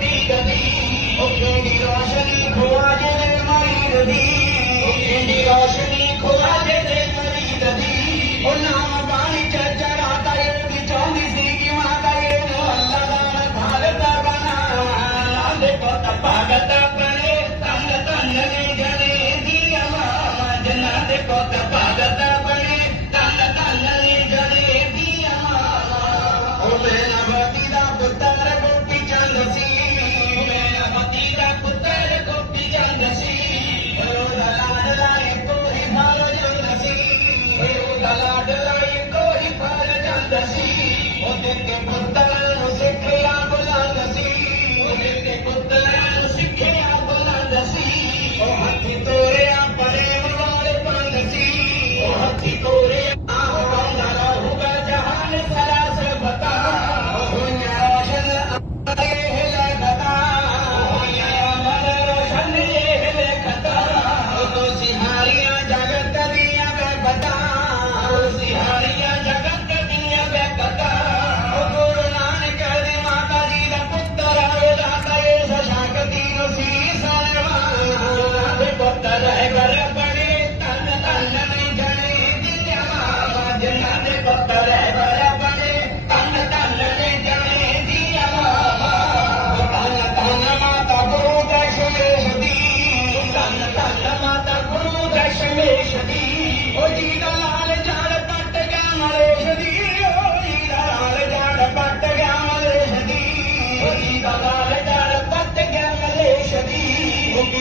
दी गली रोशनी खोआ जे माई नदी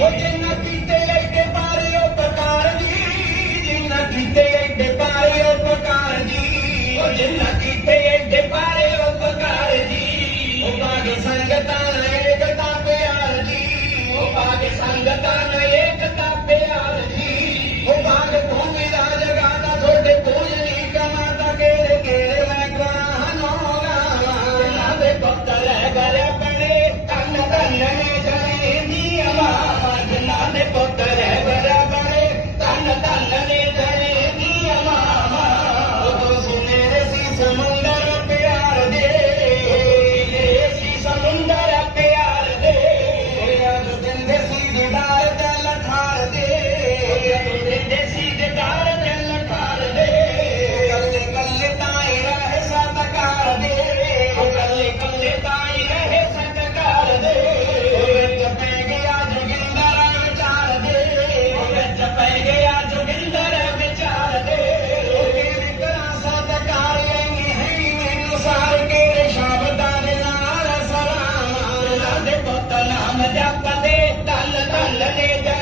Hoy ਜਪਦੇ ਧਲ ਧਲ ਦੇ